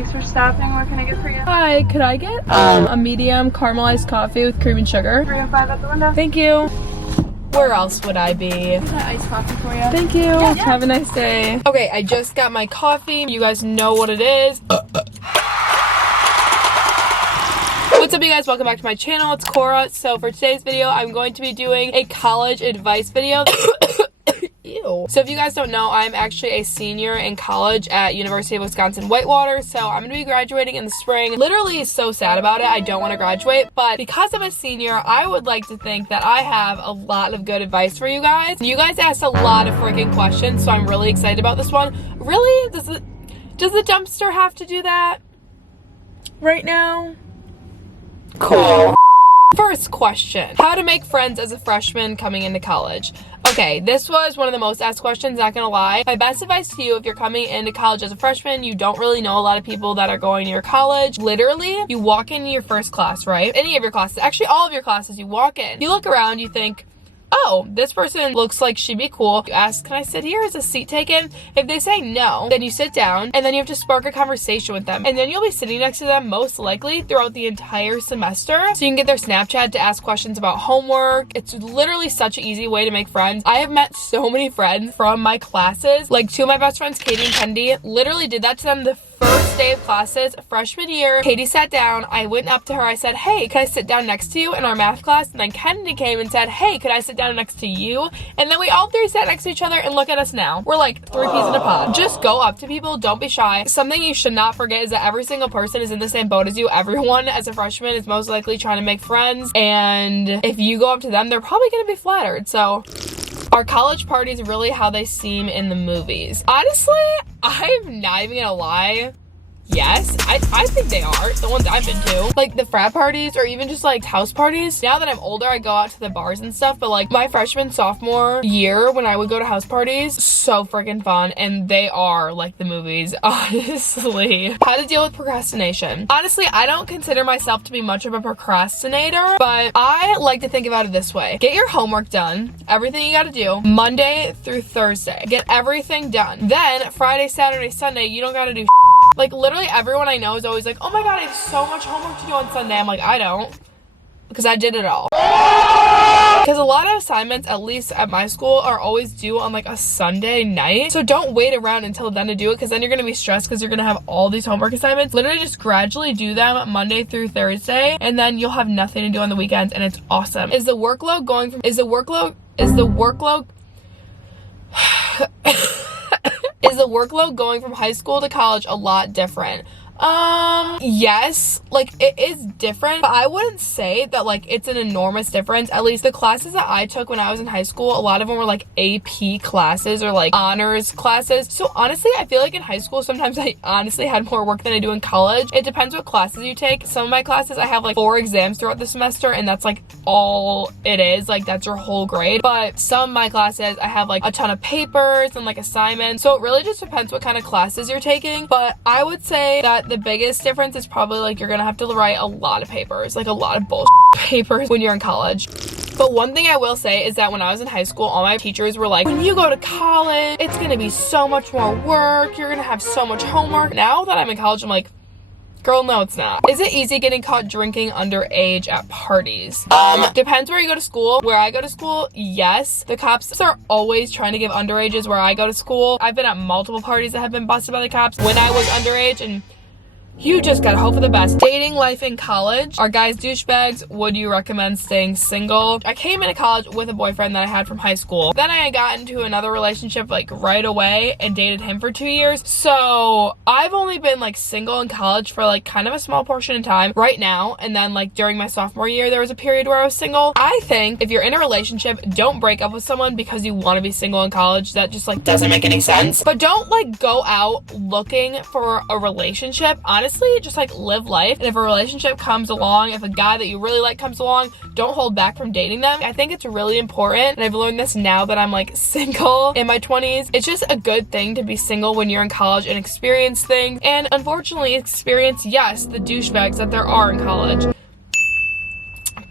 Thanks for stopping. What can I get for you? Hi, could I get a medium caramelized coffee with cream and sugar? 3 and 5 at the window. Thank you. Where else would I be? Here's that iced coffee for you. Thank you. Yeah. Have a nice day. Okay, I just got my coffee. You guys know what it is. What's up, you guys? Welcome back to my channel. It's Cora. So for today's video, I'm going to be doing a college advice video. Ew. So if you guys don't know, I'm actually a senior in college at University of Wisconsin-Whitewater. So I'm going to be graduating in the spring. Literally so sad about it. I don't want to graduate. But because I'm a senior, I would like to think that I have a lot of good advice for you guys. You guys asked a lot of freaking questions, so I'm really excited about this one. Really? Does the dumpster have to do that right now? Cool. First question, how to make friends as a freshman coming into college. Okay, this was one of the most asked questions, not gonna lie. My best advice to you, if you're coming into college as a freshman, you don't really know a lot of people that are going to your college. Literally, you walk into your first class, right? Any of your classes, actually all of your classes, you walk in, you look around, you think, oh, this person looks like she'd be cool. You ask, can I sit here? Is a seat taken? If they say no, then you sit down and then you have to spark a conversation with them. And then you'll be sitting next to them most likely throughout the entire semester. So you can get their Snapchat to ask questions about homework. It's literally such an easy way to make friends. I have met so many friends from my classes. Like 2 of my best friends, Katie and Kendi, literally did that to them the first day of classes, freshman year. Katie sat down, I went up to her, I said, hey, could I sit down next to you in our math class? And then Kendi came and said, hey, could I sit down next to you? And then we all 3 sat next to each other, and look at us now. We're like 3 peas in a pod. Just go up to people, don't be shy. Something you should not forget is that every single person is in the same boat as you. Everyone as a freshman is most likely trying to make friends, and if you go up to them, they're probably gonna be flattered. So are college parties really how they seem in the movies? Honestly, I'm not even gonna lie. Yes, I think they are, the ones I've been to. Like the frat parties or even just like house parties. Now that I'm older, I go out to the bars and stuff, but like my freshman, sophomore year when I would go to house parties, so freaking fun, and they are like the movies, honestly. How to deal with procrastination. Honestly, I don't consider myself to be much of a procrastinator, but I like to think about it this way. Get your homework done, everything you gotta do, Monday through Thursday. Get everything done. Then Friday, Saturday, Sunday, you don't gotta do like literally everyone I know is always like, oh my god, I have so much homework to do on Sunday. I'm like, I don't, because I did it all. Because a lot of assignments, at least at my school, are always due on like a Sunday night. So don't wait around until then to do it, because then you're going to be stressed because you're going to have all these homework assignments. Literally just gradually do them Monday through Thursday, and then you'll have nothing to do on the weekends, and it's awesome. Is the workload going from high school to college a lot different? Yes, like it is different, but I wouldn't say that like it's an enormous difference. At least the classes that I took when I was in high school, a lot of them were like AP classes or like honors classes. So honestly, I feel like in high school, sometimes I honestly had more work than I do in college. It depends what classes you take. Some of my classes, I have like 4 exams throughout the semester, and that's like all it is. Like that's your whole grade. But some of my classes, I have like a ton of papers and like assignments. So it really just depends what kind of classes you're taking. But I would say that the biggest difference is probably like you're gonna have to write a lot of papers, like a lot of bullshit papers when you're in college. But one thing I will say is that when I was in high school, all my teachers were like, when you go to college, it's gonna be so much more work, you're gonna have so much homework. Now that I'm in college, I'm like, girl, no, it's not. Is it easy getting caught drinking underage at parties? Depends where you go to school. Where I go to school, yes. The cops are always trying to give underages where I go to school. I've been at multiple parties that have been busted by the cops when I was underage, and you just gotta hope for the best. Dating life in college. Are guys douchebags? Would you recommend staying single? I came into college with a boyfriend that I had from high school. Then I got into another relationship like right away and dated him for 2 years. So I've only been like single in college for like kind of a small portion of time right now. And then like during my sophomore year, there was a period where I was single. I think if you're in a relationship, don't break up with someone because you want to be single in college. That just like doesn't make any sense. But don't like go out looking for a relationship. Honestly, just like live life, and if a relationship comes along, if a guy that you really like comes along, don't hold back from dating them. I think it's really important, and I've learned this now that I'm like single in my 20s. It's just a good thing to be single when you're in college and experience things, and unfortunately experience, yes, the douchebags that there are in college.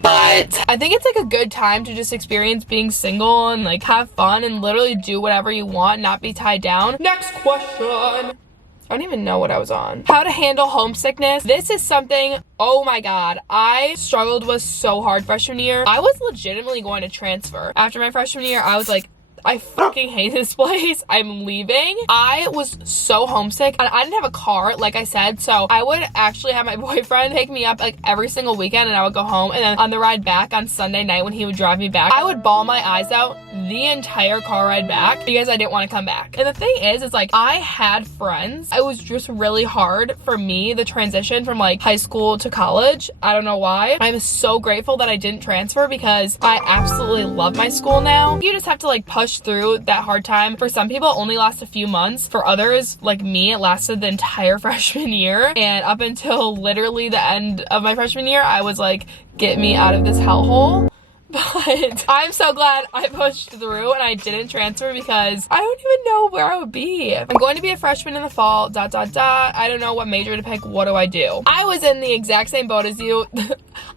But I think it's like a good time to just experience being single and like have fun and literally do whatever you want, not be tied down. Next question. I don't even know what I was on. How to handle homesickness. This is something, oh my god, I struggled with so hard freshman year. I was legitimately going to transfer. After my freshman year, I was like, I fucking hate this place. I'm leaving. I was so homesick. And I didn't have a car, like I said, so I would actually have my boyfriend pick me up like every single weekend, and I would go home, and then on the ride back on Sunday night when he would drive me back, I would bawl my eyes out the entire car ride back because I didn't want to come back. And the thing is, it's like I had friends. It was just really hard for me, the transition from like high school to college. I don't know why. I'm so grateful that I didn't transfer because I absolutely love my school now. You just have to like push through that hard time. For some people, it only lasts a few months. For others, like me, it lasted the entire freshman year. And up until literally the end of my freshman year, I was like, get me out of this hellhole. But I'm so glad I pushed through and I didn't transfer because I don't even know where I would be. I'm going to be a freshman in the fall, ... I don't know what major to pick. What do I do? I was in the exact same boat as you.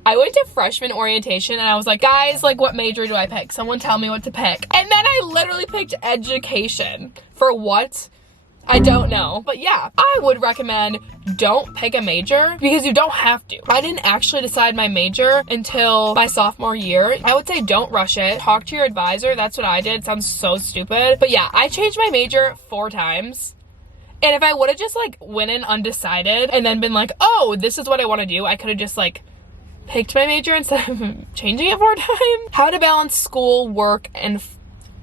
I went to freshman orientation and I was like, guys, like, what major do I pick? Someone tell me what to pick. And then I literally picked education. For what? I don't know. But yeah, I would recommend don't pick a major because you don't have to. I didn't actually decide my major until my sophomore year. I would say don't rush it. Talk to your advisor. That's what I did. It sounds so stupid. But yeah, I changed my major 4 times. And if I would have just like went in undecided and then been like, oh, this is what I want to do, I could have just like picked my major instead of changing it 4 times. How to balance school, work, and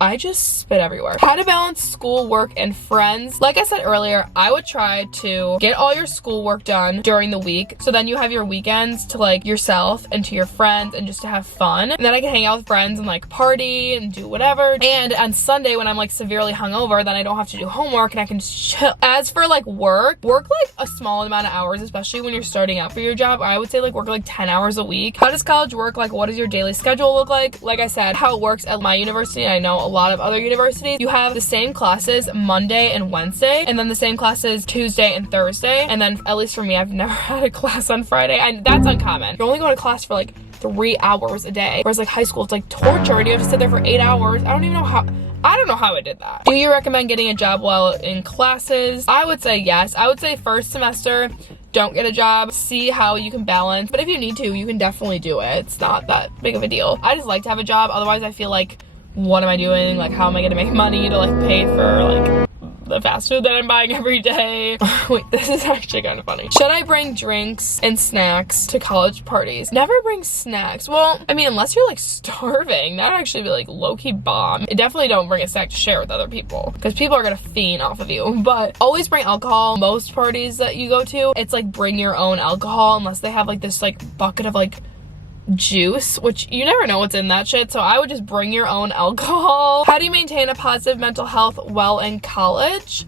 I just spit everywhere. How to balance school, work, and friends. Like I said earlier, I would try to get all your schoolwork done during the week, so then you have your weekends to like yourself and to your friends and just to have fun. And then I can hang out with friends and like party and do whatever. And on Sunday when I'm like severely hungover, then I don't have to do homework and I can just chill. As for like work like a small amount of hours, especially when you're starting out for your job. I would say like work like 10 hours a week. How does college work? Like, what does your daily schedule look like? Like I said, how it works at my university, and I know a lot of other universities, you have the same classes Monday and Wednesday, and then the same classes Tuesday and Thursday. And then, at least for me, I've never had a class on Friday, and that's uncommon. You're only going to class for like 3 hours a day, whereas like high school, it's like torture and you have to sit there for 8 hours. I don't know how I did that. Do you recommend getting a job while in classes? I would say yes. I would say first semester, don't get a job, see how you can balance, but if you need to, you can definitely do it. It's not that big of a deal. I just like to have a job, otherwise I feel like, what am I doing? Like, how am I gonna make money to like pay for like the fast food that I'm buying every day? Wait, this is actually kind of funny. Should I bring drinks and snacks to college parties? Never bring snacks. Well, I mean, unless you're like starving, that would actually be like low-key bomb. Definitely don't bring a snack to share with other people because people are gonna fiend off of you. But always bring alcohol. Most parties that you go to, it's like bring your own alcohol unless they have like this like bucket of like juice, which you never know what's in that shit, so I would just bring your own alcohol. How do you maintain a positive mental health while in college?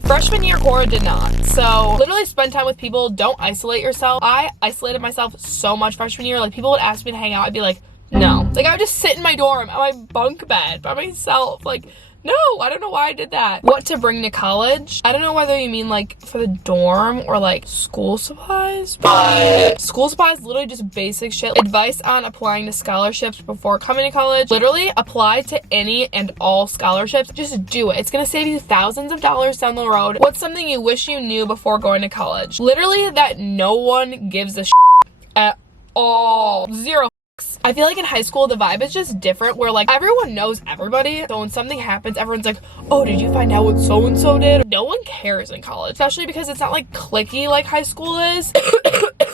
Freshman year, Cora did not. So literally spend time with people. Don't isolate yourself. I isolated myself so much freshman year. Like, people would ask me to hang out, I'd be like, no. Like, I would just sit in my dorm on my bunk bed by myself. Like, no, I don't know why I did that. What to bring to college? I don't know whether you mean like for the dorm or like school supplies, but school supplies, literally just basic shit. Advice on applying to scholarships before coming to college. Literally apply to any and all scholarships. Just do it. It's gonna save you thousands of dollars down the road. What's something you wish you knew before going to college? Literally that no one gives a shit at all. Zero. I feel like in high school, the vibe is just different where like everyone knows everybody. So when something happens, everyone's like, oh, did you find out what so-and-so did? No one cares in college, especially because it's not like cliquey like high school is.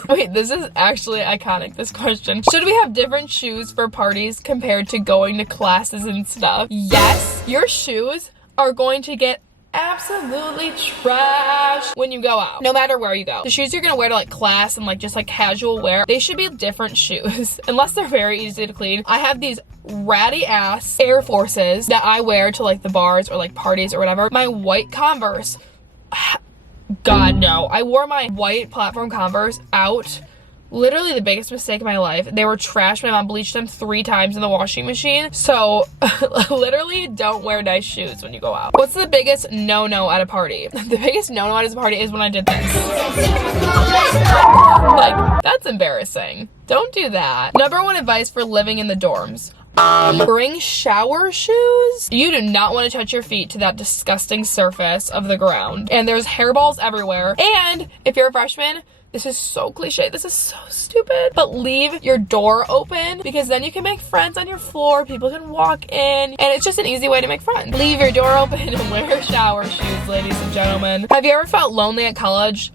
Wait, this is actually iconic, this question. Should we have different shoes for parties compared to going to classes and stuff? Yes, your shoes are going to get absolutely trash when you go out, no matter where you go. The shoes you're gonna wear to like class and like just like casual wear, they should be different shoes unless they're very easy to clean. I have these ratty ass Air Forces that I wear to like the bars or like parties or whatever. My white Converse, God no, I wore my white platform Converse out. Literally the biggest mistake of my life. They were trash. My mom bleached them 3 times in the washing machine. So literally don't wear nice shoes when you go out. What's the biggest no-no at a party? The biggest no-no at a party is when I did this. Like, that's embarrassing. Don't do that. Number 1 advice for living in the dorms. Bring shower shoes. You do not want to touch your feet to that disgusting surface of the ground. And there's hairballs everywhere. And if you're a freshman, this is so cliche, this is so stupid, but leave your door open because then you can make friends on your floor, people can walk in, and it's just an easy way to make friends. Leave your door open and wear shower shoes, ladies and gentlemen. Have you ever felt lonely at college?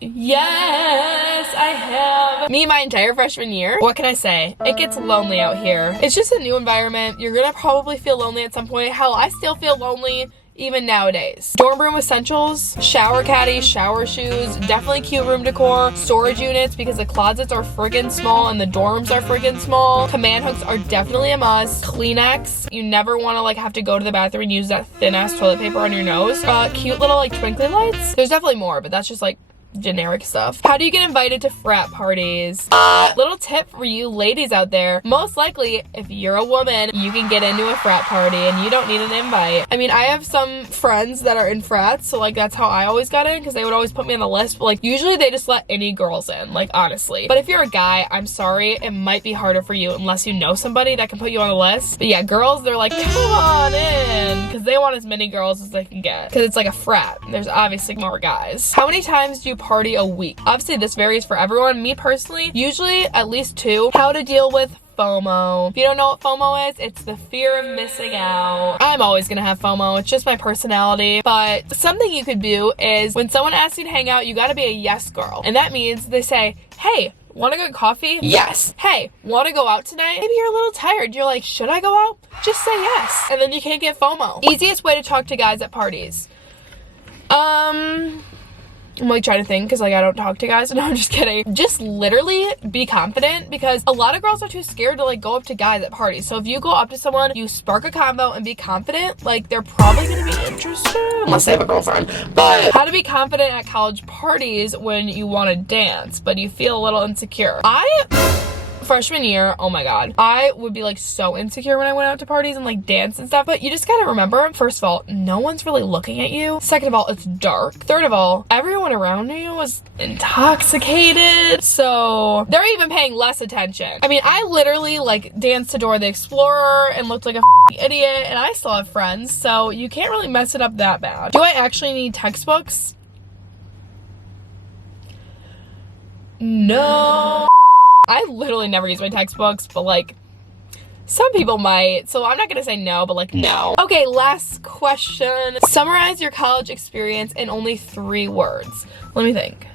Yes, I have. Me, my entire freshman year. What can I say? It gets lonely out here. It's just a new environment. You're gonna probably feel lonely at some point. Hell, I still feel lonely even nowadays. Dorm room essentials, shower caddy, shower shoes, definitely cute room decor, storage units because the closets are friggin' small and the dorms are friggin' small. Command hooks are definitely a must. Kleenex, you never want to like have to go to the bathroom and use that thin ass toilet paper on your nose. Cute little like twinkly lights. There's definitely more, but that's just like generic stuff. How do you get invited to frat parties? Little tip for you ladies out there. Most likely, if you're a woman, you can get into a frat party and you don't need an invite. I mean, I have some friends that are in frats, so like that's how I always got in because they would always put me on the list, but like usually they just let any girls in, like honestly. But if you're a guy, I'm sorry, it might be harder for you unless you know somebody that can put you on the list. But yeah, girls, they're like, come on in, because they want as many girls as they can get because it's like a frat. There's obviously more guys. How many times do you party a week? Obviously this varies for everyone. Me personally, usually at least 2. How to deal with FOMO. If you don't know what FOMO is, it's the fear of missing out. I'm always gonna have FOMO. It's just my personality. But something you could do is when someone asks you to hang out, you gotta be a yes girl. And that means they say, hey, want to go get coffee? Yes. Hey, want to go out tonight? Maybe you're a little tired. You're like, should I go out? Just say yes. And then you can't get FOMO. Easiest way to talk to guys at parties. I'm like trying to think because like I don't talk to guys. No, I'm just kidding. Just literally be confident because a lot of girls are too scared to like go up to guys at parties. So if you go up to someone, you spark a convo and be confident, like they're probably gonna be interested unless they have a girlfriend. But how to be confident at college parties when you want to dance but you feel a little insecure. Freshman year, oh my god, I would be like so insecure when I went out to parties and like dance and stuff, but you just gotta remember, first of all, no one's really looking at you. Second of all, it's dark. Third of all, everyone around you was intoxicated, so they're even paying less attention. I mean, I literally like danced to Dora the Explorer and looked like a idiot, and I still have friends, so you can't really mess it up that bad. Do I actually need textbooks? No. I literally never use my textbooks, but like some people might, so I'm not gonna say no, but like no. Okay, last question. Summarize your college experience in only 3 words. Let me think.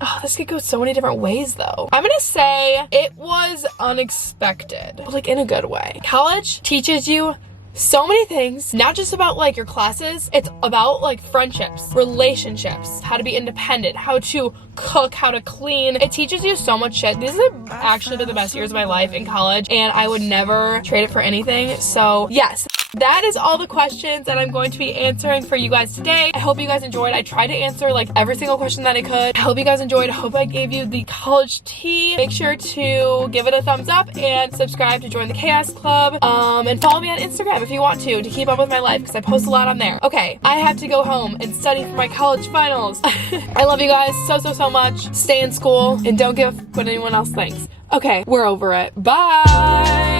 Oh, this could go so many different ways though. I'm gonna say it was unexpected, but like in a good way. College teaches you so many things, not just about like your classes, it's about like friendships, relationships, how to be independent, how to cook, how to clean. It teaches you so much shit. These have actually been the best years of my life in college and I would never trade it for anything. So yes, that is all the questions that I'm going to be answering for you guys today. I hope you guys enjoyed. I tried to answer like every single question that I could. I hope you guys enjoyed. I hope I gave you the college tea. Make sure to give it a thumbs up and subscribe to join the Chaos Club. And follow me on Instagram if you want to keep up with my life because I post a lot on there. Okay, I have to go home and study for my college finals. I love you guys so much. Stay in school and don't give what anyone else thinks. Okay, we're over it. Bye.